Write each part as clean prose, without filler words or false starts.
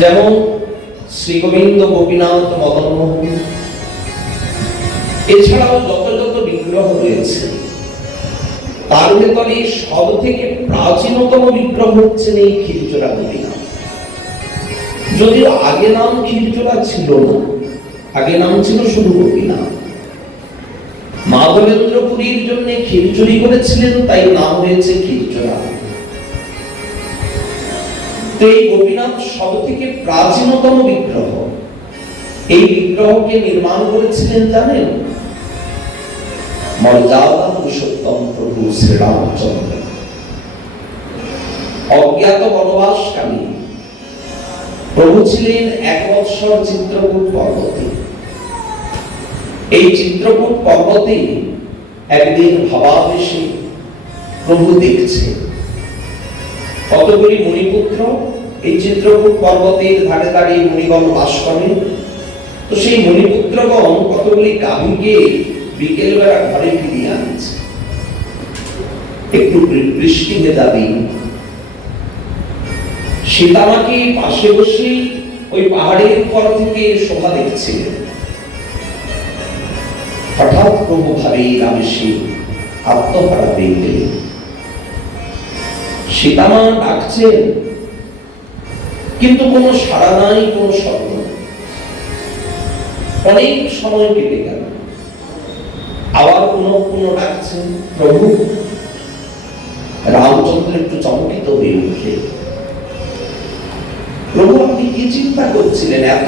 যেমন শ্রী গোবিন্দ, গোপীনাথ, মদন মোহন, এছাড়াও যত যত বিগ্রহ রয়েছে তার ভেতরে সব থেকে প্রাচীনতম বিগ্রহ হচ্ছেন এই ক্ষীরচোরা গোপীনাথ। যদিও আগে নাম ক্ষীরচোরা ছিল না, আগে নাম ছিল শুধু গোপীনাথ। মাধবেন্দ্রপুরীর জন্য ক্ষীরচুরি করেছিলেন, তাই নাম হয়েছে ক্ষীরচোরা। তো এই গোপীনাথ সব থেকে প্রাচীনতম বিগ্রহ। এই বিগ্রহকে নির্মাণ করেছিলেন জানেন? মর্যাদা পুরুষোত্তম প্রভু শ্রীরামচন্দ্র। অজ্ঞাত বনবাসকালে প্রভু ছিলেন 1 বৎসর চিত্রকূট পর্বতে। এই চিত্রকূট পর্বতে একদিন ভাবাবেশে প্রভু দেখছে কতগুলি মুনিপুত্র এই চিত্রকূট পর্বতের ধারে দাঁড়িয়ে মুনিগণ বাস করেন। তো সেই মুনিপুত্রগণ কতগুলি গাভীকে বিকেলবেলা ঘরে ফিরিয়ে আনছে। একটু বৃষ্টি ভেজা দিন, সীতামাকে পাশে বসে ওই পাহাড়ের উপর থেকে শোভা দেখছিলেন। হঠাৎ প্রভু ভাবের আবেশে আত্মহারা হয়ে গেলেন। সীতামা ডাকছেন, কিন্তু কোনো সাড়া নাই, কোনো শব্দ। অনেক সময় কেটে গেল, আবার পুনঃ ডাকছেন, প্রভু। রামচন্দ্র একটু চমকিত হয়ে উঠে, প্রভু আপনি কি চিন্তা করছিলেন এত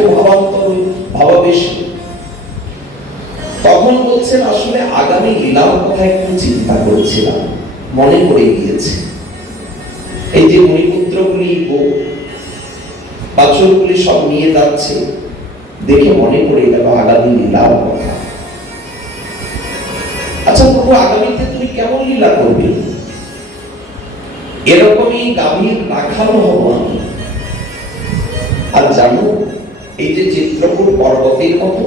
ভাবাবেশে? তখন বলছেন, আসলে আগামী লীলার কথা একটু চিন্তা করছিলাম, মনে পড়ে গিয়েছে। এই যে মুনিপুত্রগুলি বাছুরগুলি সব নিয়ে যাচ্ছে, দেখে মনে পড়ে গেল আগামী লীলার কথা। আচ্ছা প্রভু, আগামীতে তুমি কেমন লীলা করবে? এরকমই গাভীর রাখাল হব আমি। আর জানো, এই যে চিত্রকূট পর্বতের মতো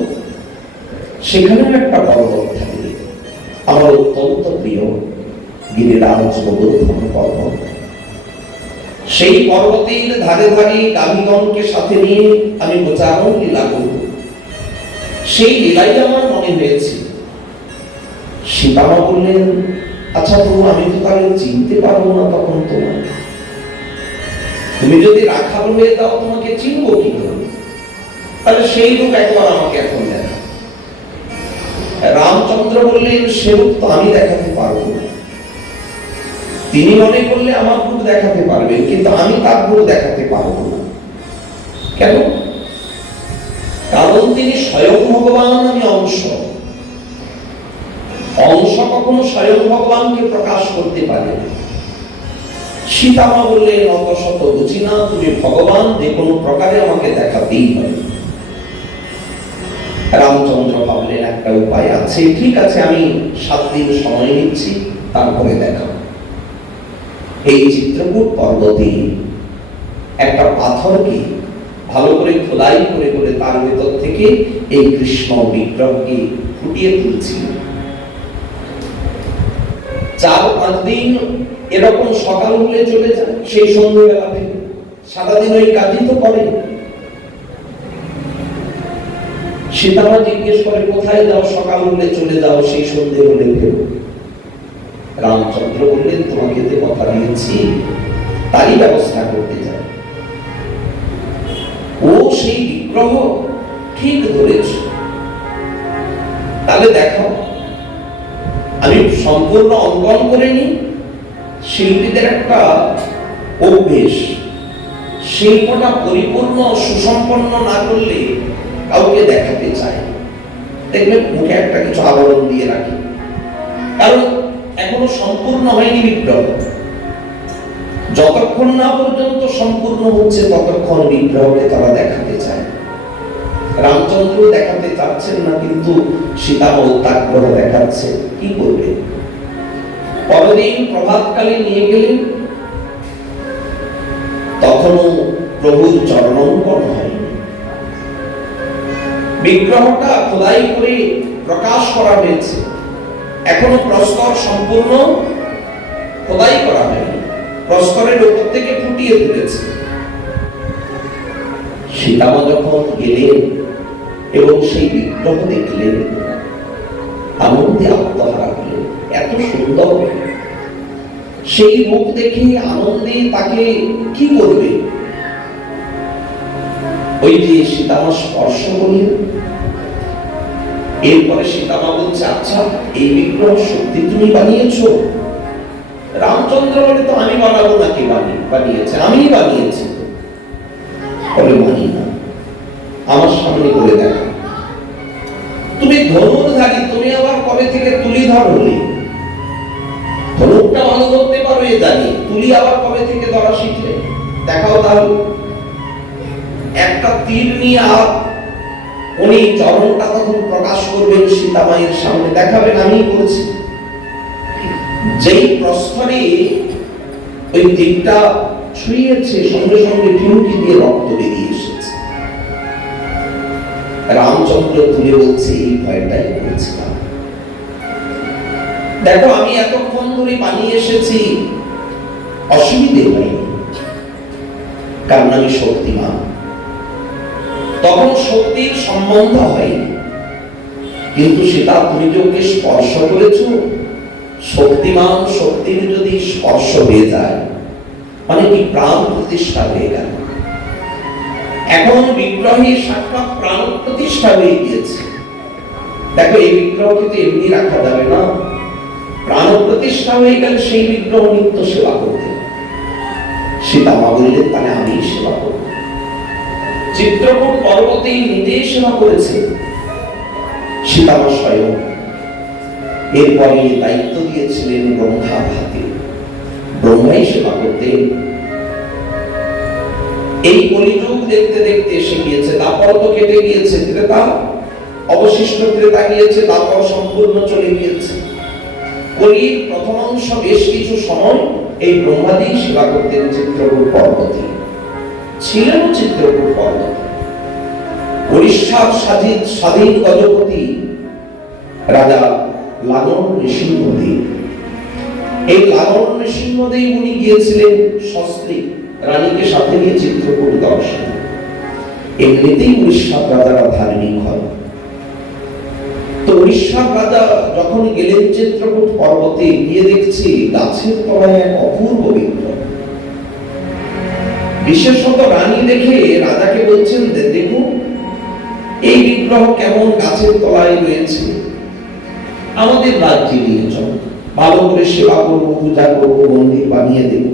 সেখানেও একটা পর্বত থাকে আমার অত্যন্ত প্রিয়, গিরিরাজ গোবর্ধন পর্বত। সেই পর্বতের ধারে ধারে গাভীগণকে সাথে নিয়ে আমি গোচারণ লীলা করব। সেই লীলাই আমার মনে হয়েছে। সীতামা বললেন, আচ্ছা প্রভু, আমি তো তাহলে চিনতে পারবো না তখন তোমার। তুমি যদি রাখাল হয়ে দাও, তোমাকে চিনবো কি করে? তাহলে সেই রূপ একবার আমাকে এখন দেখা। রামচন্দ্র বললেন, সে রূপ তো আমি দেখাতে পারবো না। তিনি মনে করলে আমার রূপ দেখাতে পারবেন, কিন্তু আমি তার রূপ দেখাতে পারবো না। কেন? কারণ তিনি স্বয়ং ভগবান, আমি অংশ। অংশ কখনো স্বয়ং ভগবানকে প্রকাশ করতে পারে না। সীতামা বললেন, অত শত বুঝি না, তুমি ভগবান, যে কোনো প্রকারে আমাকে দেখাতেই হবে। রামচন্দ্র ভাবলেন একটা উপায় আছে, ঠিক আছে, আমি 7 দিন সময় নিচ্ছি, তারপরে দেখাবো। এই চিত্রকূট পর্বতে একটা পাথরকে ভালো করে খোদাই করে করে তার ভেতর থেকে এই কৃষ্ণ বিগ্রহকে ফুটিয়ে তুলছিল। 4-5 দিন এরকম সকাল হলে চলে যায়, সেই সন্ধ্যেবেলা থেকে সারাদিন ওই কাজই তো করে। সীতামা জিজ্ঞেস করে, কোথায় যাও? সকাল হলে চলে যাও, সেই সন্ধ্যে হলে ফেরো। রামচন্দ্র বললেন, তোমাকে যে কথা দিয়েছি তারই ব্যবস্থা করতে চাই। ও সেই বিগ্রহ ঠিক ধরেছ, তাহলে দেখো, আমি সম্পূর্ণ অঙ্কন করে নি। শিল্পীদের একটা অভ্যেস, শিল্পটা পরিপূর্ণ সুসম্পন্ন না করলে কাউকে দেখাতে চায়। দেখবেন মুখে একটা কিছু আবরণ দিয়ে রাখে, কারণ এখনো সম্পূর্ণ হয়নি বিগ্রহ। যতক্ষণ না পর্যন্ত সম্পূর্ণ হচ্ছে ততক্ষণ বিগ্রহকে তারা দেখাতে চায়। রামচন্দ্র দেখাতে চাচ্ছেন না, কিন্তু সীতা অত্যাগ্রহ দেখাচ্ছে। কি করবে? পরদিন প্রভাতকালে নিয়ে গেলেন, তখনও প্রভুর চরণাঙ্কন হয়নি। বিগ্রহটা খোদাই করে প্রকাশ করা হয়েছে, এখনো প্রস্তর সম্পূর্ণ খোদাই করা হয়নি, প্রস্তরের উপর থেকে ফুটিয়ে তুলেছে। সীতামা যখন গেলেন এবং সেই বিগ্রহ দেখলেন, আনন্দে আত্মহারা হলেন। এত সুন্দর সেই রূপ দেখে আনন্দে তাকে কি করবে, ওই যে সীতামা স্পর্শ করলেন। এরপরে সীতামা বলছে, আচ্ছা এই বিগ্রহ সত্যি তুমি বানিয়েছো? রামচন্দ্র বলে, তো আমি বানাবো নাকি, বানিয়েছে, আমি বানিয়েছি। বলে, মানি না, আমার সামনে করে দেখা। তুমি ধনুর্ধারী, তুমি আবার কবে থেকে তুলিধর হলে? ধনুকটা ভালো ধরতে পারো এ জানি, তুলি আবার কবে থেকে ধরা শিখলে? দেখাও তাহলে। একটা তীর নিয়ে আর উনি চরণটা তখন প্রকাশ করবেন সীতামায়ের সামনে, দেখাবেন আমি করেছি। যেই প্রস্তরে ওই তীরটা ছুঁয়েছে, সঙ্গে সঙ্গে ঢিউকি দিয়ে রক্ত বেরিয়ে এসেছে। রামচন্দ্র তুলে বলছে, এই ভয়টাই করেছিলাম। দেখো আমি এতক্ষণ ধরে বানিয়ে এসেছি, অসুবিধে হয়নি, কারণ আমি শক্তিমান। তখন শক্তির সম্বন্ধ হয়নি, কিন্তু সেটা তুমি যে ওকে স্পর্শ করেছো, শক্তিমান শক্তির যদি স্পর্শ হয়ে যায় মানে কি, প্রাণ প্রতিষ্ঠা হয়ে গেল। এখন বিগ্রহে সাক্ষাৎ প্রাণ প্রতিষ্ঠা হয়ে গিয়েছে। দেখো এই বিগ্রহ কিন্তু এমনি রাখা যাবে না, প্রাণ প্রতিষ্ঠা হয়ে গেলে সেই বিগ্রহ নিত্য সেবা করতে। সীতামা বললেন, তাহলে আমি সেবা করব। চিত্রকূট পর্বতে নিজে সেবা করেছে সীতামা স্বয়ং। এরপরে দায়িত্ব দিয়েছিলেন ব্রহ্মার হাতে, ব্রহ্মাই সেবা করতেন। এই কলিযুগ দেখতে দেখতে এসে গিয়েছে, তারপর তো কেটে গিয়েছে ত্রেতা, অবশিষ্ট ত্রেতা গিয়েছে, তারপর সম্পূর্ণ চলে গিয়েছে। কলির প্রথমাংশ বেশ কিছু সময় এই ব্রহ্মাদি সেবা করতেন চিত্রকূট পর্বতে। ছিলেন চিত্রকূট পর্বতে উড়িষ্যার স্বাধীন গজপতি রাজা লালন নৃসিংহদেব। এই লালন নৃসিংহদেব উনি গিয়েছিলেন সস্ত্রী রানীকে সাথে নিয়ে চিত্রকূট দর্শনে। এমনিতেই উড়িষ্যার রাজারা ধার্মিক হয়, তো উড়িষ্যার রাজা যখন গেলেন চিত্রকূট পর্বতে, গিয়ে দেখছি গাছের তলায় এক অপূর্ব বিগ্রহ। বিশেষত রানী দেখে রাজাকে বলছেন, দেখুন এই বিগ্রহ কেমন গাছের তলায় রয়েছে, আমাদের রাজ্যে নিয়ে চল, ভালো করে সেবা করবো, পূজা করবো, মন্দির বানিয়ে দেব।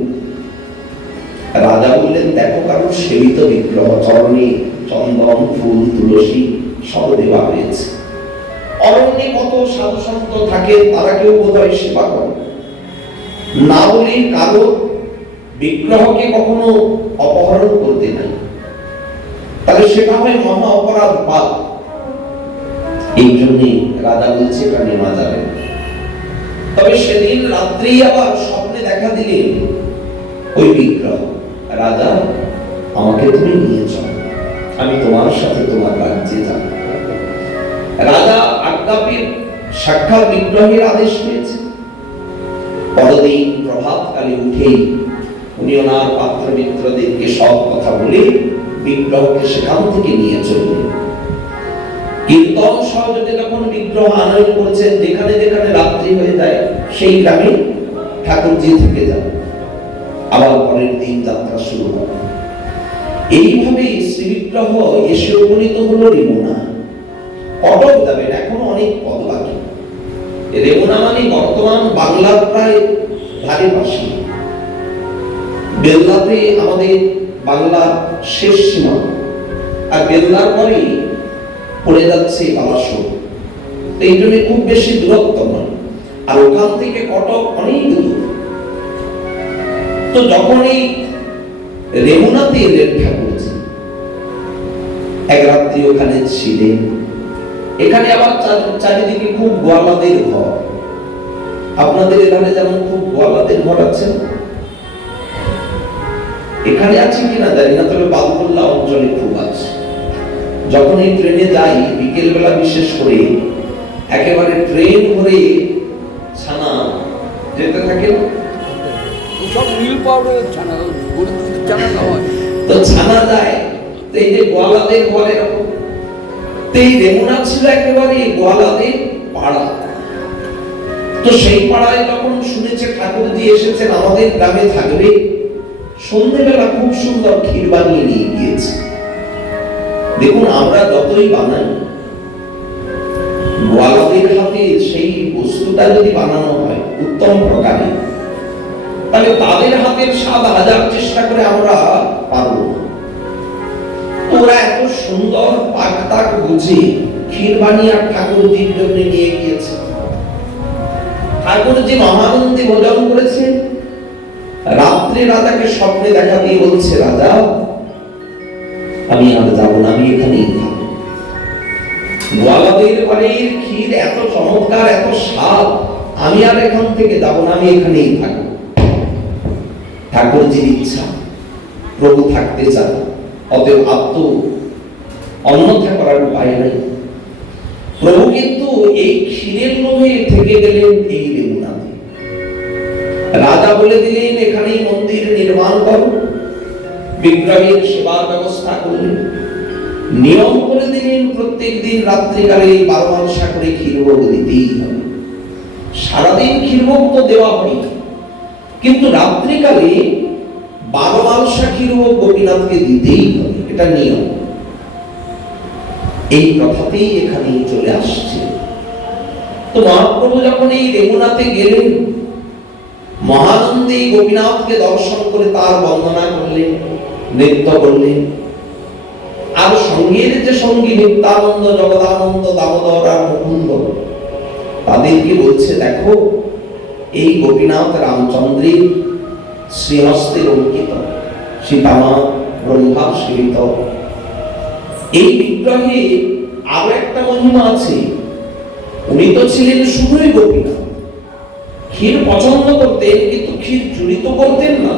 রাজা বললেন, দেখো কারণ সেবিত বিগ্রহ, চরণে চন্দন ফুল তুলসী সব দেওয়া হয়েছে। অরণ্যে কত সাধু সন্ত থাকে, তারা কেউ বোধহয় সেবা করে না বলে কারো বিগ্রহকে কখনো অপহরণ করতে নাই, তাহলে সেটা হয় মহা অপরাধ, পাপ। এই জন্যই রাজা বলছে এটা নেওয়া যাবে। তবে সেদিন রাত্রি আবার স্বপ্নে দেখা দিলেন ওই বিগ্রহ। রাজা, আমাকে তুমি নিয়ে চলো, আমি তোমার সাথে তোমার রাজ্যে যাব। রাজা আজ্ঞাপীর সাক্ষাৎ বিগ্রহের আদেশ পেয়েছে। পরদিন প্রভাতকালে উঠেই উনি ওনার পাত্র মিত্রদেরকে সব কথা বলে বিগ্রহকে সেখান থেকে নিয়ে চললেন। কীর্তন সহযোগে যখন বিগ্রহ আনয়ন করছেন, যেখানে যেখানে রাত্রি হয়ে যায় সেই গ্রামে ঠাকুরজি থেকে যান, আবার পরের দিন যাত্রা শুরু হয়। এইভাবে শ্রীবিগ্রহ এসে উপনীত হলো রেমুনা। কটক যাবেন, এখনো অনেক পথ বাকি। রেমুনা মানে বর্তমান বাংলার প্রায় ধারে পাশে। বেল্লাতে আমাদের বাংলার শেষ সীমা, আর বেল্লার পরে পড়ে যাচ্ছে বালাসোর। এই জন্য খুব বেশি দূরত্ব নয়, আর ওখান থেকে কটক অনেক দূর। তো যখন এই রেমুনাতে এলেন ঠাকুরজি, এক রাত্রি ওখানে ছিলেন। এখানে আবার চারিদিকে খুব গোয়ালাদের ঘর। আপনাদের এখানে যেমন খুব গোয়ালাদের ঘর আছে, এখানে আছে কিনা জানি না, তবে বালুকল্লা অঞ্চলে খুব আছে। যখন এই ট্রেনে যাই বিকেল বেলা, বিশেষ করে একেবারে ট্রেন ভরে ছানা যেতে থাকে, সব মিল পাউডার ছানা, ছানা খাওয়া, তো ছানা যায় এই যে গোয়ালাদের ঘরে এরকম, এই রেমুনা ছিল একেবারে গোয়ালাদের পাড়া। তো সেই পাড়ায় যখন শুনেছে ঠাকুরজি এসেছেন, আমাদের গ্রামে থাকবে, সন্ধ্যেবেলা খুব সুন্দর ক্ষীর বানিয়ে নিয়ে গিয়েছে। দেখুন, আমরা যতই বানাই, গোয়ালাদের হাতে সেই বস্তুটা যদি বানানো হয় উত্তম প্রকারে, তাহলে তাদের হাতের স্বাদ হাজার চেষ্টা করে আমরা পারবো না। ওরা এত সুন্দর পাক তাক বুঝে ক্ষীর বানিয়ে ঠাকুরজির জন্য নিয়ে গিয়েছে। ঠাকুরজি মহানন্দে ভোজন করেছেন। রাত্রে রাজাকে স্বপ্নে দেখা দিয়ে বলছে, রাজা আমি আর যাব না, আমি এখানেই থাকবো। গোয়ালাদের বাড়ির ক্ষীর এত চমৎকার, এত স্বাদ, আমি আর এখান থেকে যাব না, আমি এখানেই থাকবো। ঠাকুরজির ইচ্ছা, প্রভু থাকতে চান, অতএব আত্ম অন্যথা করার উপায় নাই। প্রভু কিন্তু এই ক্ষীরের লোভে থেকে গেলেন এই রেমুনাতে। রাজা বলে দিলেন এখানেই মন্দির নির্মাণ করো, বিগ্রহের সেবার ব্যবস্থা করলেন, নিয়ম করে দিলেন প্রত্যেক দিন রাত্রিকালে 12 মানসা করে ক্ষীরভোগ দিতেই হবে। সারাদিন ক্ষীরভোগ তো দেওয়া হয়, কিন্তু রাত্রিকালে 12 মানসা ক্ষীরভোগ গোপীনাথকে দিতেই হবে, এটা নিয়ম। এই কথাতেই এখানে চলে আসছে। তো মহাপ্রভু যখন এই রেমুনাতে গেলেন, মহানন্দে গোপীনাথকে দর্শন করে তার বন্দনা করলেন, নৃত্য করলেন। আর সঙ্গের যে সঙ্গী নিত্যানন্দ, জগদানন্দ, দামোদর আর মুকুন্দ, তাদেরকে বলছে, দেখো এই গোপীনাথ রামচন্দ্রের শ্রীহস্তের অঙ্কিত, সীতামা ব্রহ্মা সেবিত। এই বিগ্রহে আরো একটা মহিমা আছে। উনি তো ছিলেন শুধুই গোপীনাথ, ক্ষীর পছন্দ করতেন, কিন্তু ক্ষীর চুরি তো করতেন না।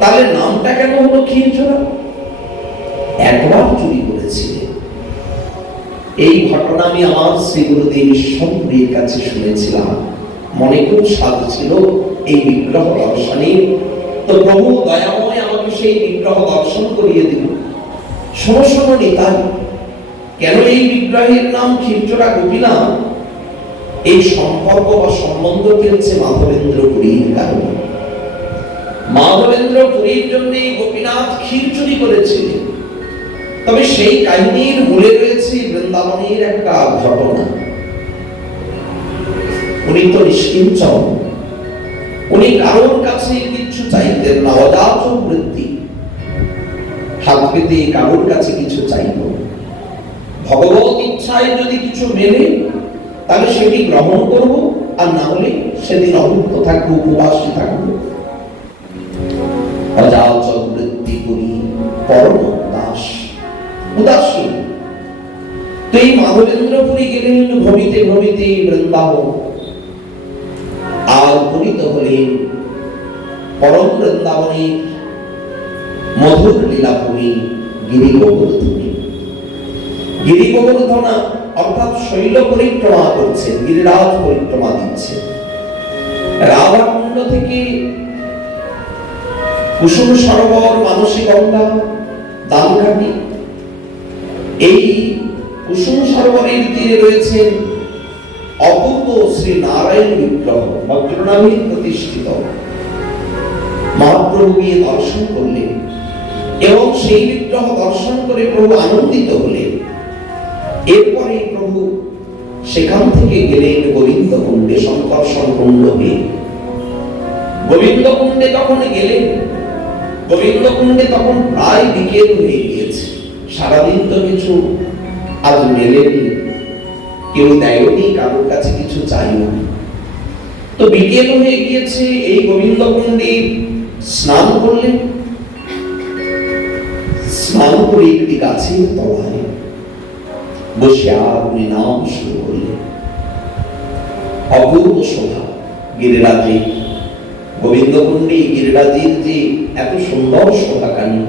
তাহলে নামটা কেন হলো ক্ষীর চোরা? একবার চুরি করেছিলেন। এই ঘটনা আমি আমার শ্রী গুরুদেব ঈশ্বরের কাছে শুনেছিলাম। মনে খুব স্বাদ ছিল এই বিগ্রহ দর্শনে। তো প্রভু দয়াময় আমাকে সেই বিগ্রহ দর্শন করিয়ে দিল। শোনো নিতাই, কেন এই বিগ্রহের নাম ক্ষীরচোরা গোপীনাথ? এই সম্পর্ক বা সম্বন্ধ চলছে মাধবেন্দ্র পুরীর কারণে। মাধবেন্দ্র পুরীর জন্য গোপীনাথ ক্ষীর চুরি করেছিলেন। তবে সেই কাহিনীর মূলে রয়েছে বৃন্দাবনের একটা ঘটনা। উনি তো নিষ্কিঞ্চন, উনি কারোর কাছে কিছু চাইতেন না, অজাত বৃত্তি, হাত পেতে কারোর কাছে কিছু চাইব। ভগবত ইচ্ছায় যদি কিছু মেলে তাহলে সেটি গ্রহণ করব, আর না হলে সেদিন অভুক্ত থাকবো, উপবাসী থাকবো। অজাত বৃত্তি করি, পরম দাস, উদাসীন। তো এই মাধবেন্দ্রপুরী গেলেন ভ্রমিতে ভ্রমিতে বৃন্দাবন, আর উপনীত হলেন পরম বৃন্দাবনের মধুর লীলাভূমি গিরি গোবর্ধনী। গিরি গোবর্ধনা অর্থাৎ শৈল পরিক্রমা করছেন, গিরিরাজ পরিক্রমা দিচ্ছেন। রাধাকুণ্ড থেকে কুসুম সরোবর, মানসী গঙ্গা, দানঘাটি, এই কুসুম সরোবরের তীরে রয়েছেন অপূর্ব শ্রী নারায়ণ বিগ্রহ, বজ্রনাভীর প্রতিষ্ঠিত। মহাপ্রভু গিয়ে দর্শন করলেন এবং সেই বিগ্রহ দর্শন করে প্রভু আনন্দিত হলেন। এরপরে প্রভু সেখান থেকে গেলেন গোবিন্দ কুণ্ডে, শঙ্কর্ষণ কুণ্ড হয়ে। গোবিন্দ কুণ্ডে যখন গেলেন, গোবিন্দ কুণ্ডে তখন প্রায় বিকেল হয়ে গিয়েছে। সারাদিন তো কিছু আজ মেলেনি, কেউ দেয়নি, কারোর কাছে কিছু চাইনি। তো বিকেল হয়ে গিয়েছে, এই গোবিন্দ কুণ্ডে স্নান করলেন। স্নান করে একটি গাছের তলায় বসে আর উনি নাম শুরু করলেন। অপূর্ব শোভা গিরিরাজে, গোবিন্দ কুণ্ডে গিরিরাজের যে এত সুন্দর শোভাকানী,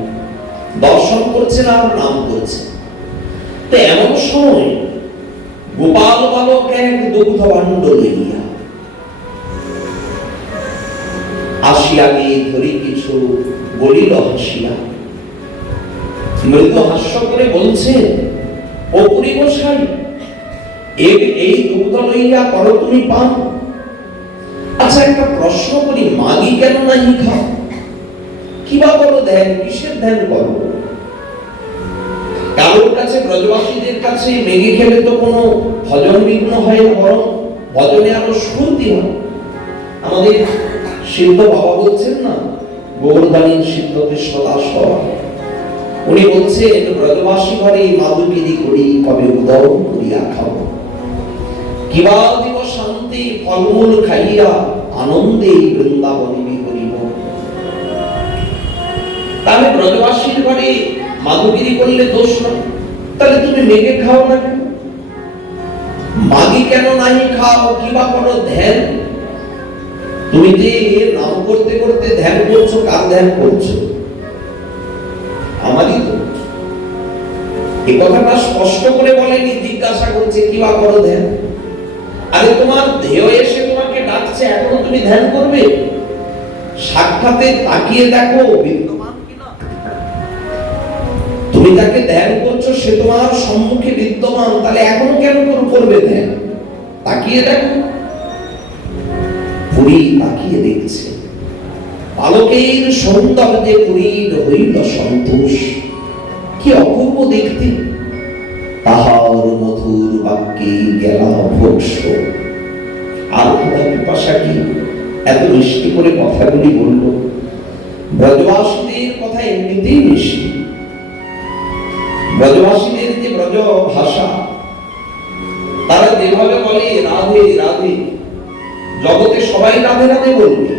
দর্শন করছেন আর নাম করছেন। তো এমন সময় গোপাল বালক এক দুগ্ধ ভাণ্ড লইয়া আসিয়া গিয়ে ধরি কিছু বলিল হাসিয়া, মৃদু হাস্য করে বলছেন, ও পুরী গোসাই, এই দুগ্ধ লইয়া করো তুমি পান। আচ্ছা একটা প্রশ্ন করি, মাগি কেন নাহি খাও? কিবা করো ধ্যান, কিসের ধ্যান করো? কারোর কাছে, ব্রজবাসীদের কাছে মেঘে খেলে তো কোনো ভজন বিঘ্ন হয় না, বরং ভজনে আরো স্ফূর্তি হয়। আমাদের সিদ্ধ বাবা বলছেন না, গৌরদানীর সিদ্ধতে সদা সব, উনি বলছেন ব্রজবাসী ঘরে মাধুগিরি করি কবে উদয় করিয়া খাও, কিবা দিব শান্তি ফলমূল খাইয়া আনন্দে বৃন্দাবনে বিহরিব। তাহলে ব্রজবাসীর ঘরে মাধুগিরি করলে দোষ নয়, তাহলে তুমি মেঘে খাও না কেন? মাগি কেন নাহি খাও? কিবা করো ধ্যান? তুমি যে নাম করতে করতে ধ্যান করছো, কার ধ্যান করছো? আমারই তো। এই কথাটা স্পষ্ট করে বলেনি, জিজ্ঞাসা করছে কিবা করো ধ্যান। আরে তোমার দেহ এসে তোমাকে ডাকছে, এখনো তুমি ধ্যান করবে? সাক্ষাতে তাকিয়ে দেখো বিদ্যমান কিনা। তুমি তাকে ধ্যান করছো, সে তোমার সম্মুখে বিদ্যমান, তাহলে এখনো কেন করবে ধ্যান? তাকিয়ে দেখো। পুরী তাকিয়ে দেখছে, আলোকের সৌন্দর্যে পুরীর হইল সন্তোষ। কি অপূর্ব দেখতে! তাহার মধুর বাক্যে গেলা ভোক্স। আর কোথায় পিপাসা কি এত মিষ্টি করে কথাগুলি বলল? ব্রজবাসীদের কথা এমনিতেই মিষ্টি। ব্রজবাসীদের যে ব্রজ ভাষা, তারা যেভাবে বলে রাধে রাধে, জগতে সবাই রাধে রাধে বলবে,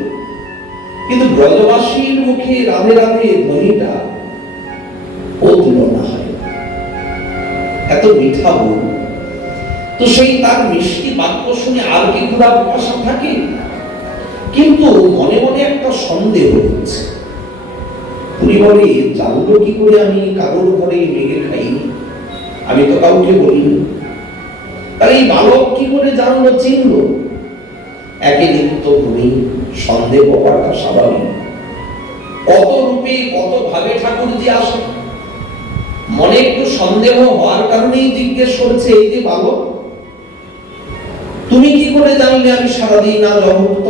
কিন্তু ব্রজবাসীর মুখে রাধে রাধে ধ্বনিটা ও তুলনা হয়। এত মিঠা বল, তো সেই তার মিষ্টি বাক্য শুনে আর কি ক্ষুধা পিপাসা থাকে? কিন্তু মনে মনে একটা সন্দেহ হচ্ছে। পুরী বলে, জানলো কি করে আমি কারোর ঘরে মেঘে খাইনি? আমি তো কাউকে বলিনি। তাহলে এই বালক কি করে জানলো, চিনলো? একে নিত্য ভূমি সন্দেহ হওয়াটা স্বাভাবিক। কত রূপে কত ভাবে ঠাকুরজি আসে, মনে একটু সন্দেহ হওয়ার কারণেই জিজ্ঞেস করছে, এই যে বালক, তুমি কি করে জানলে আমি সারাদিন আজ অভুক্ত?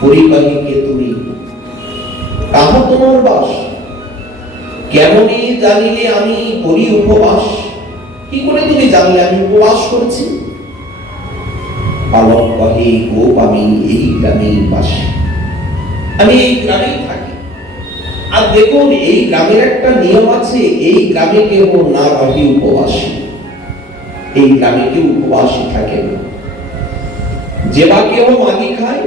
পরিবাহীকে তুমি, কাহা তোমার বাস? কেমনে জানিলে আমি করি উপবাস? কি করে তুমি জানলে আমি উপবাস করছি? বালক কহে, গোপ আমি এই গ্রামেই বাসি, আমি এই গ্রামেই থাকি। আর দেখুন, এই গ্রামের একটা নিয়ম আছে, এই গ্রামে কেউ না রহে উপবাসী। এই গ্রামে কেউ উপবাসী থাকে না। যে বা কেউ মাগি খায়,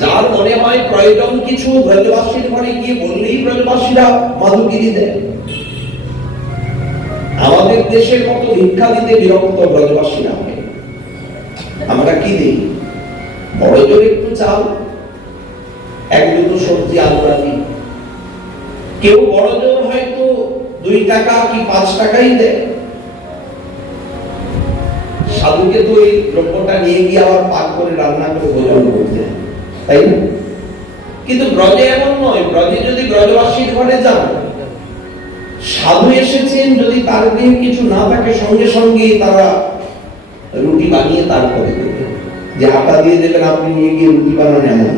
যার মনে হয় প্রয়োজন কিছু ব্রজবাসীর ঘরে গিয়ে বললেই ব্রজবাসীরা মাধুগিরি দেয়। আমাদের দেশের মতো ভিক্ষা দিতে বিরক্ত ব্রজবাসীরা হয়। আমরা কি দিই? বড় জোর একটু চাল, এক দুটো সবজি আমরা দিই। কেউ বড় জোর হয়তো 2 টাকা কি 5 টাকাই দেয়। সাধুকে তো এই দ্রব্যটা নিয়ে গিয়ে আবার পাক করে রান্না করে ভোজন করতে হয়, তাই না? কিন্তু ব্রজে এমন নয়। ব্রজে যদি ব্রজবাসীর ঘরে যান, সাধু এসেছেন, যদি তার গৃহে কিছু না থাকে, সঙ্গে সঙ্গে তারা রুটি বানিয়ে তারপরে দেবে। যে আটা দিয়ে দেবেন, আপনি নিয়ে গিয়ে রুটি বানান এমন।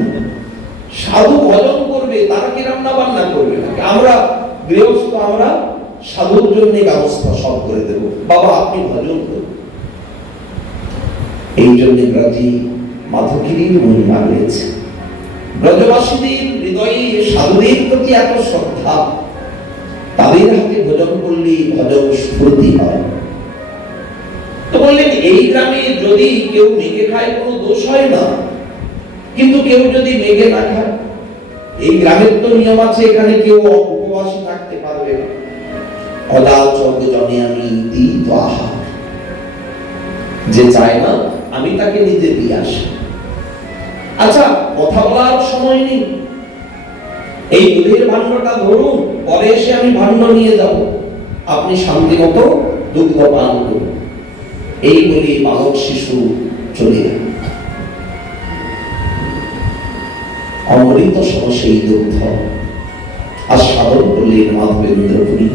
সাধু ভজন করবে, তারা কি রান্না বান্না করবে না। আমরা গৃহস্থ, আমরা সাধুর জন্য ব্যবস্থা সব করে দেব, বাবা আপনি ভজন করুন। এই জন্য ব্রজে মাধুগিরির মহিমা রয়েছে। ব্রজবাসীদের হৃদয়ে সাধুদের প্রতি এত শ্রদ্ধা, তাদের হাতে ভজন করলে ভজন স্ফূর্তি হয়। তো বললেন, এই গ্রামে যদি কেউ মেঘে খায় কোনো দোষ হয় না, কিন্তু কেউ যদি মেঘে না খায়, এই গ্রামের তো নিয়ম আছে, এখানে কেউ উপবাসী থাকতে পারবে না। অদাচক জনে আমি দিই তো আহার, যে চায় না আমি তাকে নিজে দিয়ে আসি। আচ্ছা, কথা বলার সময় নেই, এই দুধের ভাণ্ডটা ধরুন, পরে এসে আমি ভাণ্ড নিয়ে যাব, আপনি শান্তি মতো দুগ্ধ পান করুন। এই বলে বালক শিশু চলে গেল। অমৃত সম সেই দুগ্ধ আস্বাদন করলেন মাধবেন্দ্রপুরী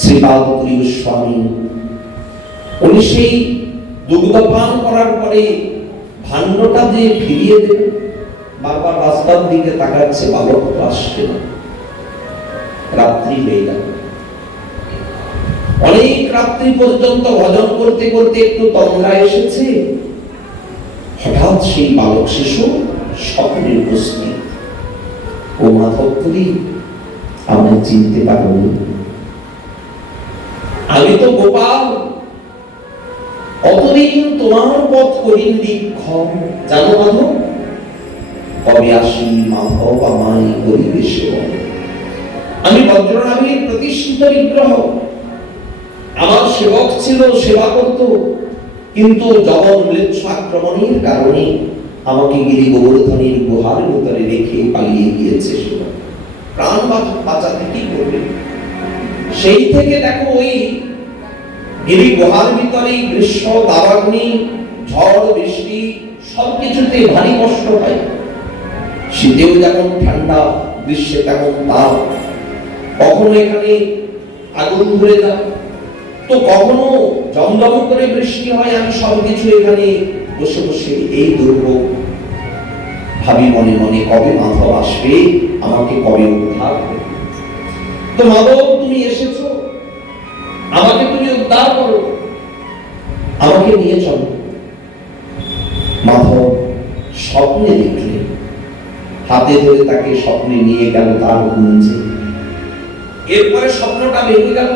শ্রীপাদপুরী গোস্বামী। উনি সেই দুগ্ধপান করার পরে ভাণ্ডটা যে ফিরিয়ে দেন, বারবার রাস্তার দিকে তাকাচ্ছে, বালক আসছে না। রাত্রি হয়ে গেল, অনেক রাত্রি পর্যন্ত ভজন করতে করতে একটু তন্দ্রা এসেছে। হঠাৎ সেই বালক শিশু স্বপ্নে উপস্থিত। ও মাধবপুরী, আমায় চিনতে পারোনি? আমি তো গোপাল, কতদিন তোমার পথ করিন দীক্ষণ। জানো মাধব, কবে আসি মাধব আমায় করিবে সেবা। আমি বজ্রনাভীর প্রতিষ্ঠিত বিগ্রহ, আমার সেবক ছিল, সেবা করত, কিন্তু জগন ম্লেচ্ছ আক্রমণের কারণে আমাকে গিরি গোবর্ধনের গুহার ভিতরে রেখে পালিয়ে গিয়েছে। সেবা প্রাণ বাঁচাতে কি করবে? সেই থেকে দেখো ওই গিরি গুহার ভিতরে গ্রীষ্ম, দাবাগ্নি, ঝড় বৃষ্টি সবকিছুতে ভারী কষ্ট হয়। শীতেও যেমন ঠান্ডা, গ্রীষ্মে তেমন তাপ। কখনো এখানে আগুন ধরে যায়, তো কখনো জমজম করে বৃষ্টি হয়। আমি সবকিছু এখানে বসে বসে এই দুর্ভোগ ভাবি মনে মনে, কবে মাধব আসবে, আমাকে কবে উদ্ধার করবে। তো মাধব, তুমি এসেছো, আমাকে তুমি উদ্ধার করো, আমাকে নিয়ে চলো। মাধব স্বপ্নে দেখলেন, হাতে ধরে তাকে স্বপ্নে নিয়ে গেল তার কুঞ্জে। এরপরে স্বপ্নটা ভেঙে গেল।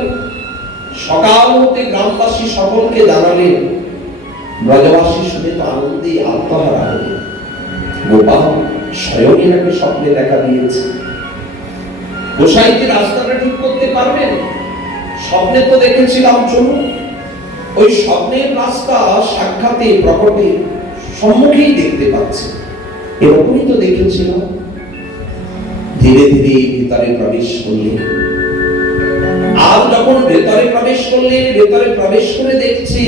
সকাল হতে গ্রামবাসী সকলকে জানালেন। ব্রজবাসী শুনে তো আনন্দে আত্মহারা হলেন। গোপাল স্বয়ং এনাকে স্বপ্নে দেখা দিয়েছে। গোসাইকে রাস্তাটা ঠিক করতে পারবেন? স্বপ্নে তো দেখেছিলাম, চলুন। ওই স্বপ্নের রাস্তা সাক্ষাতে প্রকটে সম্মুখেই দেখতে পাচ্ছে। এরকমই তো দেখেছিলাম। ধীরে ধীরে ভিতরে প্রবেশ করলেন। আর যখন ভেতরে প্রবেশ করলেন, ভেতরে প্রবেশ করে দেখছে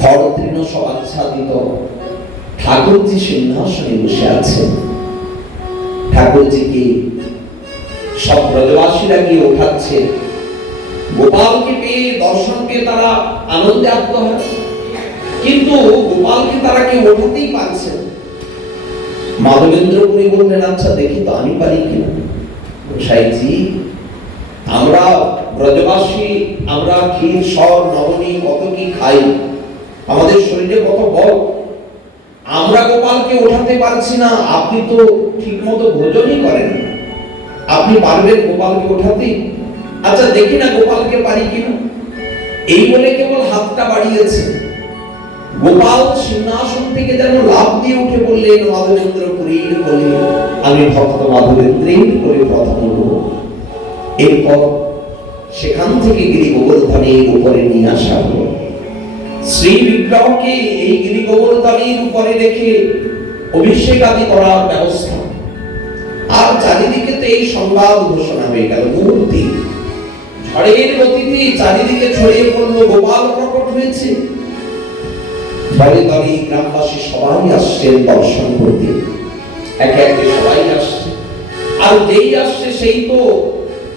খড় তৃণ সব আচ্ছাদিত ঠাকুরজি সিংহাসনে বসে আছেন। ঠাকুরজিকে সব ব্রজবাসীরা গিয়ে ওঠাচ্ছে। গোপালকে পেয়ে, দর্শনকে তারা আনন্দে আত্মহারা, কিন্তু গোপালকে তারা কেউ ওঠাতেই পারছে না। মাধবেন্দ্রপুরী বললেন, আচ্ছা দেখি তো আমি পারি কিনা। গোসাইজি, আমরা ব্রজবাসী, আমরা ক্ষীর, সর, নবনী কত কি খাই, আমাদের শরীরে কত বল, আমরা গোপালকে ওঠাতে পারছি না। আপনি তো ঠিক মতো ভোজনই করেন, আপনি পারবেন গোপালকে ওঠাতে? আচ্ছা দেখি না গোপালকে পারি কিনা। এই বলে কেবল হাতটা বাড়িয়েছে। গোপাল সিংহাসন থেকে যেন লাফ দিয়ে উঠে বললেন, মাধবেন্দ্রপুরীর বলে আমি ভক্ত মাধবেন্দ্রের করে প্রথম হব। এরপর সেখান থেকে গিরি গোবর্ধনের উপরে নিয়ে আসা হলো। শ্রী বিগ্রহকে এই গিরি গোবর্ধনের উপরে রেখে অভিষেক আদি করার ব্যবস্থা। আর চারিদিকে তো এই সংবাদ ঘোষণা হয়ে গেল। মুহূর্তে ঝড়ের গতিতে চারিদিকে ছড়িয়ে পড়লো, গোপাল প্রকট হয়েছে। দলে দলে গ্রামবাসী সবাই আসছেন দর্শন করতে, একে একে সবাই আসছে। আর যেই আসছে সেই তো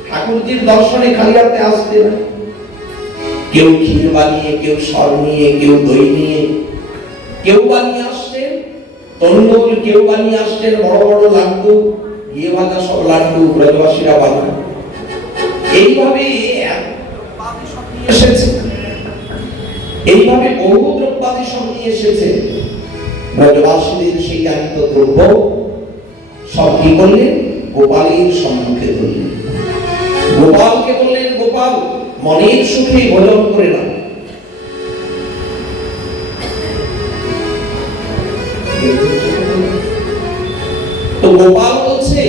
ঠাকুরজির দর্শনে খালি হাতে আসতে না। কেউ ক্ষীর বানিয়ে, কেউ সর নিয়ে, কেউ দই নিয়ে, কেউ বানিয়ে আসছেন তন্ডুল, কেউ বানিয়ে আসছেন বড় বড় লাড্ডু, ঘিয়ে ভাজা সব লাড্ডু ব্রজবাসীরা বানান। এইভাবে এসেছে, এইভাবে বহু দ্রব্যাদি সব নিয়ে এসেছে। ব্রজবাসীদের সেই আনিত দ্রব্য সব কি করলেন? গোপালের সম্মুখে ধরলেন। গোপালকে বললেন, গোপাল মনের সুখে ভোজন করে নাও। তো গোপাল বলছে,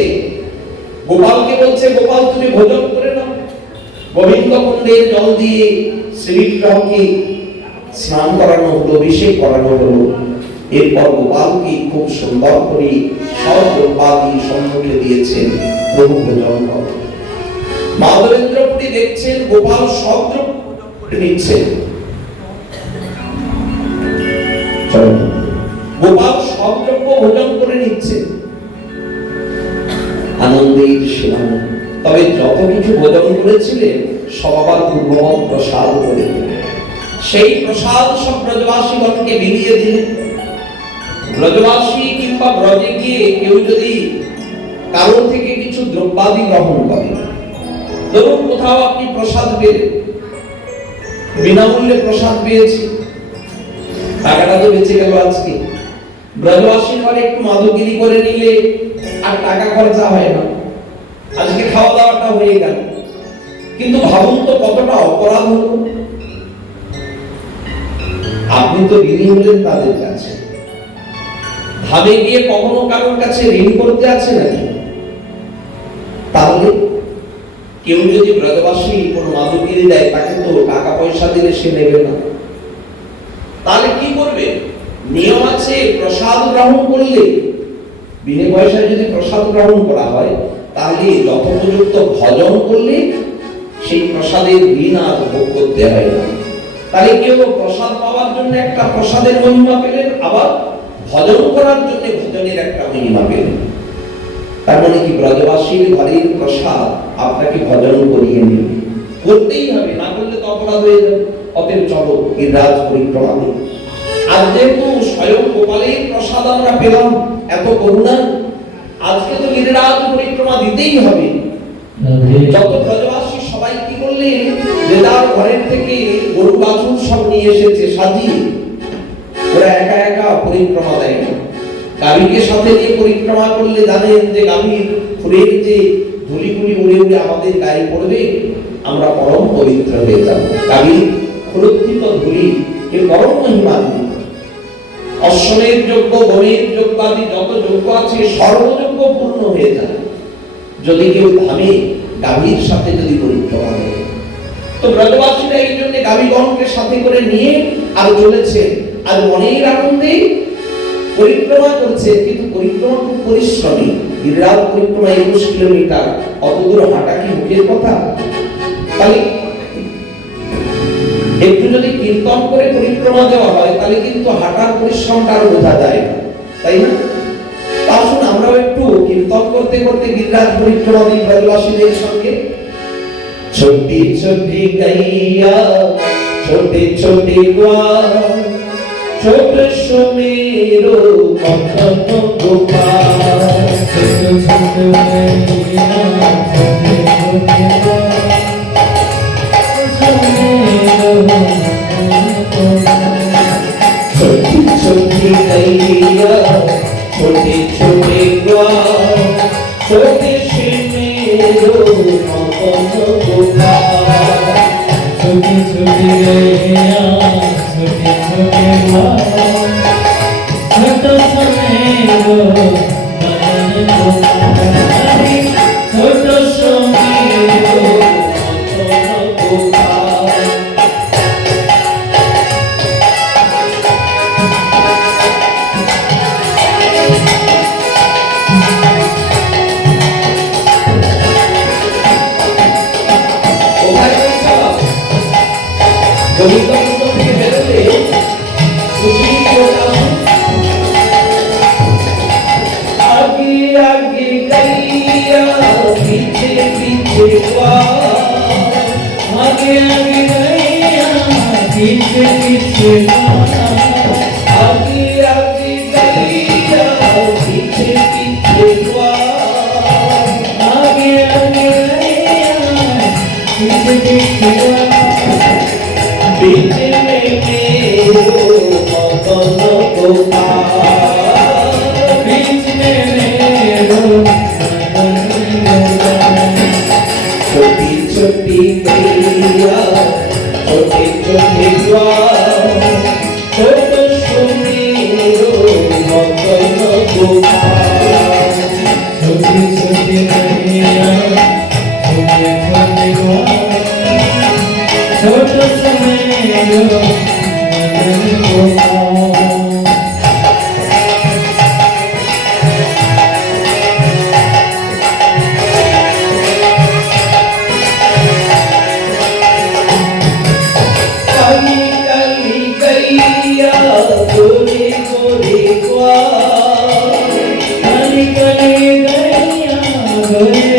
গোপালকে বলছে, গোপাল তুমি ভোজন করে নাও। গোবিন্দ কুণ্ডের জল দিয়ে শ্রীবিগ্রহকে স্নান করানো হলো, অভিষেক করানো হলো। এরপর গোপালকে খুব সুন্দর করে সব দ্রব্যাদি সম্মুখে দিয়েছেন, প্রভু ভোজন করো। মাধবেন্দ্রপুরী দেখছেন গোপাল সব দ্রব্য নিচ্ছেন। গোপাল সব দ্রব্য ভোজন করে নিচ্ছে। আনন্দের সীমানা। তবে যত কিছু ভোজন করেছিলেন সব আবার পূর্ববৎ প্রসাদ করে, সেই প্রসাদ সব ব্রজবাসীগণকে বিলিয়ে দিলেন। ব্রজবাসী কিংবা ব্রজে গিয়ে কেউ যদি কারো থেকে কিছু দ্রব্যাদি গ্রহণ করে, ধরুন কোথাও আপনি প্রসাদ পেলেন, বিনামূল্যে প্রসাদ পেয়েছি, টাকাটা তো বেঁচে গেল। আজকে ব্রজবাসী ঘরে একটু মাদুগিরি করে নিলে আর টাকা খরচা হয় না, আজকে খাওয়া দাওয়াটা হয়ে গেল। কিন্তু ভাবুন তো কতটা অপরাধ হলো। আপনি তো ঋণী হলেন তাদের কাছে, ধামে গিয়ে কখনো কারোর কাছে ঋণ করতে আছে নাকি? তাহলে কেউ যদি ব্রজবাসী কোন মাদুগিরি দেয়, তাকে তো টাকা পয়সা দিলে সে নেবে না। তাহলে কি করবে? নিয়ম আছে, প্রসাদ গ্রহণ করলে, বিনা পয়সায় যদি প্রসাদ গ্রহণ করা হয়, তাহলে যথোপযুক্ত ভজন করলে সেই প্রসাদের ঋণ আর ভোগ করতে হয় না। তাহলে কেউ প্রসাদ পাওয়ার জন্য একটা প্রসাদের মহিমা পেলেন, আবার ভজন করার জন্য ভজনের একটা মহিমা পেলেন। তার মানে কি, ব্রজবাসীর ঘরের প্রসাদ আপনাকে ভজন করিয়ে নেবে, করতেই হবে, না করলে তো অপরাধ হয়ে যাবে। অতএব চলো গিরিরাজ পরিক্রমা করি। আর যেহেতু স্বয়ং গোপালের প্রসাদ আমরা পেলাম, এত করুণা, আজকে তো গিরিরাজ পরিক্রমা দিতেই হবে। যত ব্রজবাসী সবাই কি করলেন, যে তার ঘরের থেকে গরু বাছুর সব নিয়ে এসেছে সাজিয়ে, ওরা একা একা পরিক্রমা দেয় না, গাভীকে সাথে নিয়ে পরিক্রমা করলে জানেন যে গাভীর ফুলের যে ধুলিগুলি উড়ে উড়ে আমাদের গায়ে পড়বে, আমরা পরম পবিত্র হয়ে যাব। গাভীর ফুলোত্থিত ধুলি এর পরম মহিমা। অশ্বমের যজ্ঞ, গমের যজ্ঞ আদি যত যজ্ঞ আছে সর্বযজ্ঞ পূর্ণ হয়ে যায় যদি কেউ ধামে গাভীর সাথে যদি পরিক্রমা করে। তো ব্রজবাসীরা এই জন্য গাভীগণকে সাথে করে নিয়ে আর চলেছে, আর মনের আনন্দে পরিক্রমা করছে। কিন্তু পরিক্রমা খুব পরিশ্রমী। গিরিরাজ পরিক্রমা 21 কিলোমিটার, অত দূর হাঁটা কি মুখের কথা? তাহলে একটু যদি কীর্তন করে পরিক্রমা দেওয়া হয়, তাহলে কিন্তু হাঁটার পরিশ্রমটা আর বোঝা যায় না, তাই না? আসুন আমরাও একটু কীর্তন করতে করতে গিরিরাজ পরিক্রমা দিই ব্রজবাসীদের সঙ্গে। ছোটি ছোটি গাইয়া ছোটে ছোটে গোয়াল, ছোট সুমেরো মদন গোপাল, ছোট ছোট গাইয়া ছোটে ছোটে গোয়াল, ছোটি ছোটি গাইয়া ছোটে ছোটে গোয়াল, ছোটে সুমেরো মদন গোপাল, ছোটি ছোটি গাইয়া ছোটে ছোটে গোয়াল, ছোট সুমেরো মদন গোপাল, ছোট সুমেরো মদন গোপাল। आगे आगे गैया पीछे पीछे गोपाल, आगे आगे गैया पीछे पीछे गोपाल, आगे आगे गैया पीछे पीछे गोपाल, आगे आगे गैया पीछे पीछे गोपाल, बीच में मेरो मदन गोपाल, बीच में मेरो मदन गोपाल, छोटी छोटी गैया छोटे छोटे ग्वाल, छोटे सुमेरो मदन गोपाल, छोटी छोटी गैया छोटे छोटे ग्वाल, छोटे सुमेरो मदन गोपाल। काली काली गैया गोरे गोरे ग्वाल, काली काली गैया Thank you.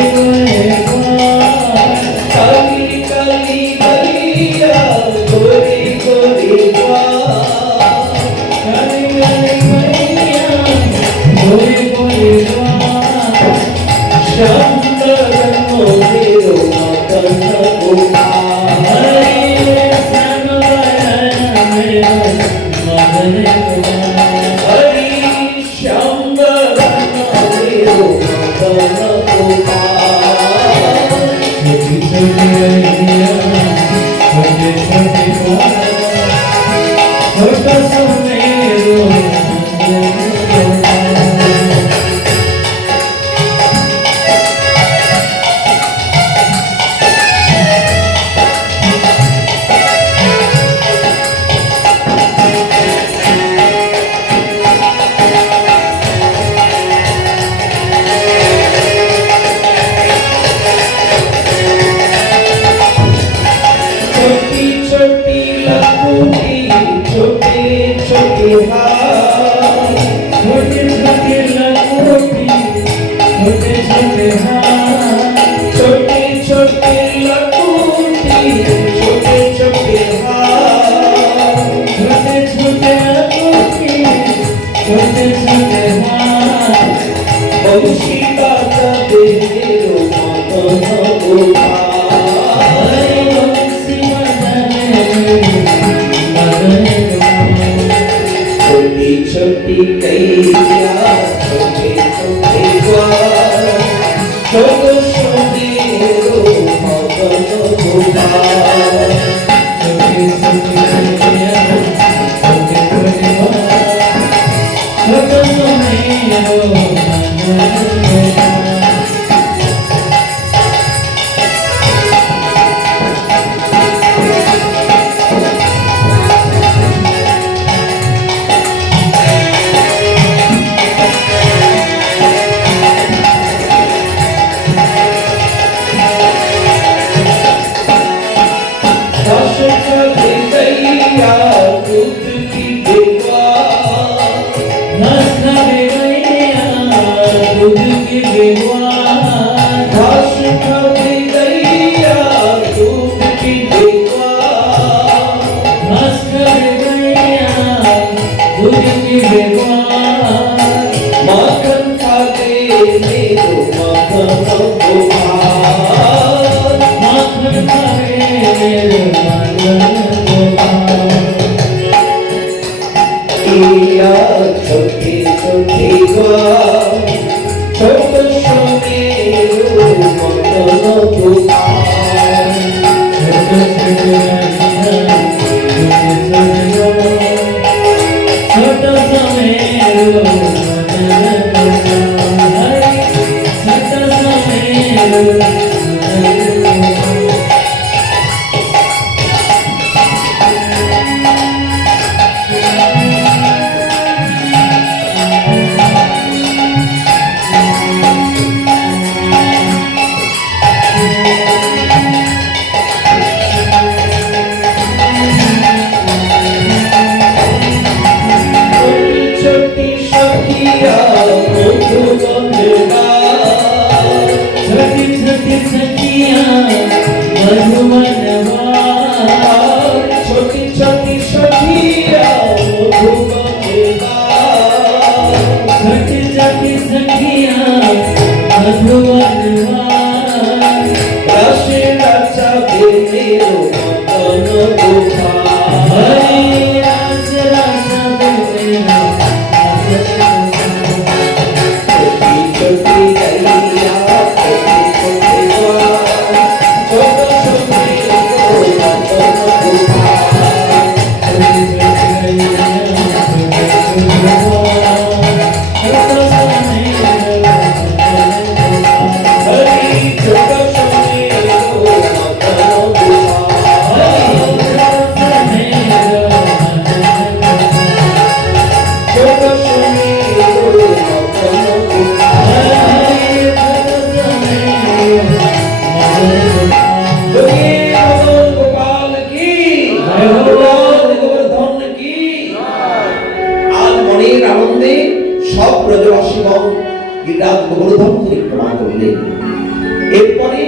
এরপরে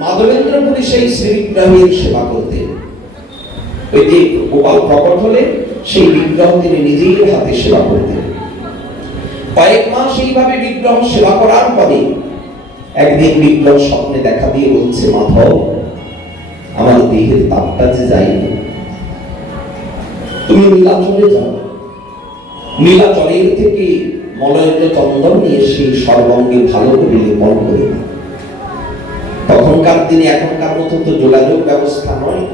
মাধবেন্দ্রপুরী সেই শ্রীবিগ্রহের সেবা করতেন। ওই যে গোপাল প্রকট হলে সেই বিগ্রহ তিনি নিজেই হাতে সেবা করতেন। কয়েক মাস এইভাবে বিগ্রহ সেবা করার পরে একদিন বিগ্রহ স্বপ্নে দেখা দিয়ে বলছে, মাধব, আমার দেহের তাপটা যে যায়নি, তুমি নীলাচলে যাও, নীলাচলের থেকে মলয় চন্দন নিয়ে সেই সর্বাঙ্গে ভালো করে লেপন করে দাও। তখনকার দিনে এখনকার মতো তো যোগাযোগ ব্যবস্থা নয়,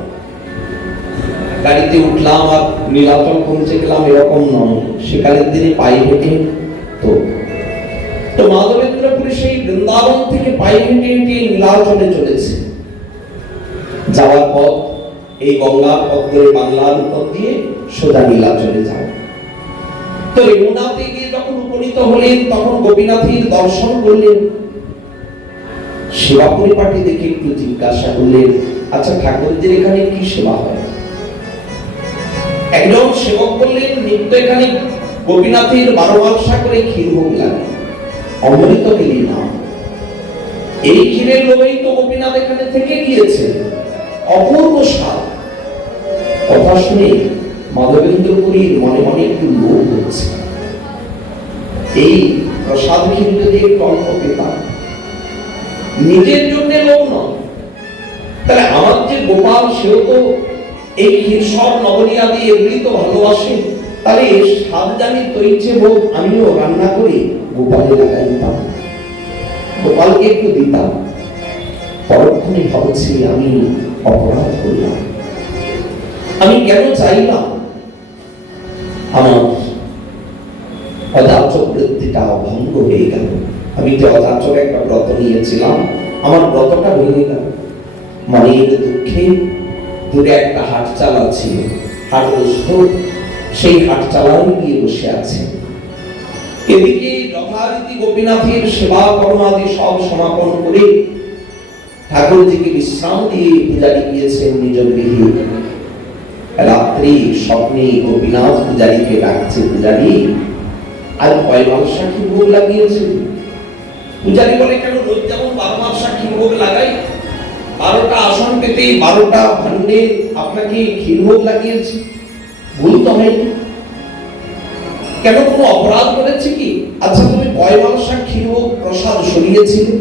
গাড়িতে উঠলাম আর নীলাচল পৌঁছে গেলাম এরকম নয়, সেকালের দিনে পায়ে হেঁটে তো মাধবেন্দ্রপুরী সেই বৃন্দাবন থেকে পায়ে হেঁটে হেঁটে নীলাচলে চলেছে। যাওয়ার পথ এই গঙ্গার পথ ধরে বাংলার উপর দিয়ে সোজা নীলাচলে যাও। তো রেমুনাতে গিয়ে যখন উপনীত হলেন তখন গোপীনাথের দর্শন করলেন। সেবা পরিপাটি দেখে একটু জিজ্ঞাসা করলেন, আচ্ছা ঠাকুরদের এখানে কি সেবা হয়? একজন সেবক বললেন, নিত্য এখানে গোপীনাথের 12 মালসা করে ক্ষীর ভোগ লাগে, অমৃত কেলি না। এই ক্ষীরের লোভেই তো গোপীনাথ এখানে থেকে গিয়েছে, অপূর্ব স্বাদ। কথা শুনে মাধবেন্দ্রপুরীর মনে মনে একটু লোভ হচ্ছে, এই প্রসাদ ক্ষীর যদি একটু অল্প পেতাম, নিজের জন্য লোভ নয়, তাহলে আমার যে গোপাল সেও তো এই ক্ষীর সব নবনিয়া দিয়ে এমনি তো ভালোবাসে, তাহলে স্বাদ জানি তো ইচ্ছে ভোগ আমিও রান্না করে গোপালে লাগাই দিতাম, গোপালকে একটু দিতাম। পরক্ষণে ভাবছি আমি অপরাধ করলাম, আমি কেন চাইলাম আমার অযাচক বৃত্তিটা ভঙ্গ হয়ে গেল। আমি যে অযাচক একটা ব্রত নিয়েছিলাম, আমার ব্রতটা ভেঙে গেল। মনের দুঃখে দূরে একটা হাট চালা ছিল, হাট বসত, সেই হাট চালায় গিয়ে বসে আছে। এদিকে যথারীতি গোপীনাথের সেবা কর্মাদি সব সমাপন করে ঠাকুরজিকে বিশ্রাম দিয়ে পূজারি গিয়েছেন নিজ গৃহে। রাত্রি স্বপ্নে গোপীনাথ পূজারীকে ডাকছে, পূজারী আজ কয় মালসা ক্ষীর ভোগ লাগিয়েছে? পূজারী বলে, কেন রোজ যেমন 12 মালসা ক্ষীর ভোগ লাগাই, 12টা আসন পেতে 12টা ভান্ডে আপনাকে ক্ষীর ভোগ লাগিয়েছে, ভুল তো হয়নি? কেন কোনো অপরাধ করেছে কি? আচ্ছা তুমি কয় মালসা ক্ষীর ভোগ প্রসাদ সরিয়েছিলে?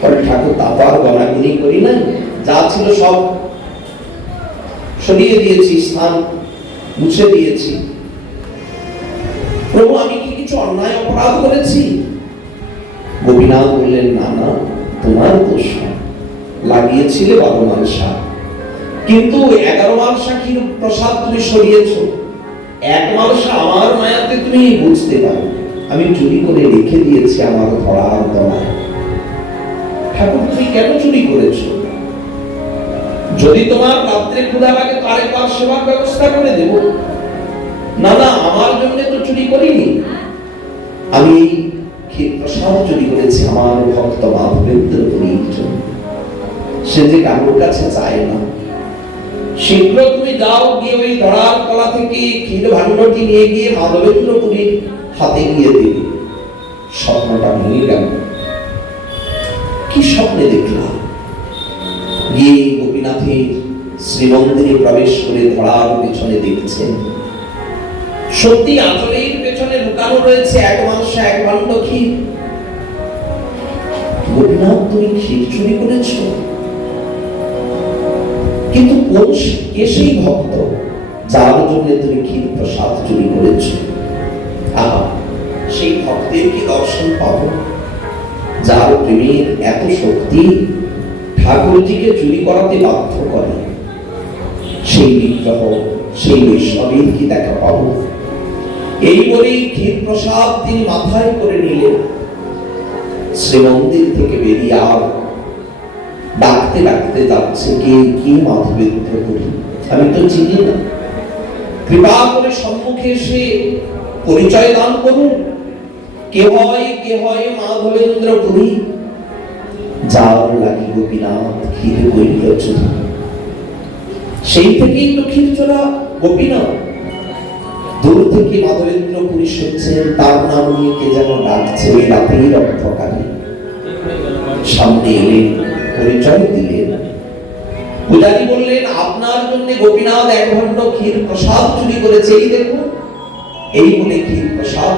পরে ঠাকুর, তা তো আর গণাগুনি করি নাই, যা ছিল সব সরিয়ে দিয়েছি, স্থান মুছে দিয়েছি। প্রভু, আমি কি কিছু অন্যায় অপরাধ করেছি? গোপীনাথ বললেন, না না, তোমার দোষ না, লাগিয়েছিলে 12 মালসা, কিন্তু 11 মালসা ক্ষীর প্রসাদ তুমি সরিয়েছো। 1 মালসা আমার মায়াতে তুমি বুঝতে পারো, আমি চুরি করে রেখে দিয়েছি আমার ধরার তলায়। ঠাকুর, তুমি কেন চুরি করেছো? যদি তোমার রাত্রে ক্ষুধা লাগে তো আরেকবার সেবার ব্যবস্থা করে দেব। না না, আমার জন্য তো চুরি করিনি, আমি ক্ষীর প্রসাদ চুরি করেছি আমার ভক্ত মাধবেন্দ্রপুরীর জন্য। সে যে কারোর কাছে চায় না। শীঘ্র তুমি যাও, গিয়ে ওই ধরার তলা থেকে ক্ষীর ভাণ্ডটি নিয়ে গিয়ে মাধবেন্দ্রপুরীর হাতে গিয়ে দেবে। স্বপ্নটা ভেঙে গেল। কি স্বপ্নে দেখলাম? গিয়ে গোপীনাথের শ্রীমন্দিরে প্রবেশ করে ধরার পেছনে দেখছেন, সত্যি আঁচলের পেছনে লুকানো রয়েছে 1 মালসা 1 ভাণ্ড ক্ষীর। গোপীনাথ, তুমি ক্ষীর চুরি করেছ? কিন্তু কোন কে সেই ভক্ত যার জন্য তুমি ক্ষীর প্রসাদ চুরি করেছ? সেই ভক্তের কি দর্শন পাবো যার প্রেমের এত শক্তি ঠাকুরজিকে চুরি করাতে বাধ্য করে? সেই বিগ্রহ, সেই বৈষ্ণবের কি দেখা পাবো? এই বলেই ক্ষীর প্রসাদ তিনি মাথায় করে নিলেন। শ্রীমন্দির থেকে বেরিয়ে আর ডাকতে ডাকতে যাচ্ছে, কে কি মাধবেন্দ্রপুরী, আমি তো চিনি না, কৃপা করে সম্মুখে এসে পরিচয় দান করুন। কে হয় মাধবেন্দ্রপুরী, যার লাগি গোপীনাথ ক্ষীর করিল চুরি। সেই থেকেই তো ক্ষীর চোরা গোপীনাথ। দূর থেকে মাধবেন্দ্রপুরী শুনছেন, তার নাম নিয়ে কে যেন ডাকছে, রাতের অন্ধকারে। সামনে এলেন, পরিচয় দিলেন। পূজারী বললেন, আপনার জন্য গোপীনাথ এক ভাণ্ড ক্ষীর প্রসাদ চুরি করেছে, এই দেখুন। এই বলে ক্ষীর প্রসাদ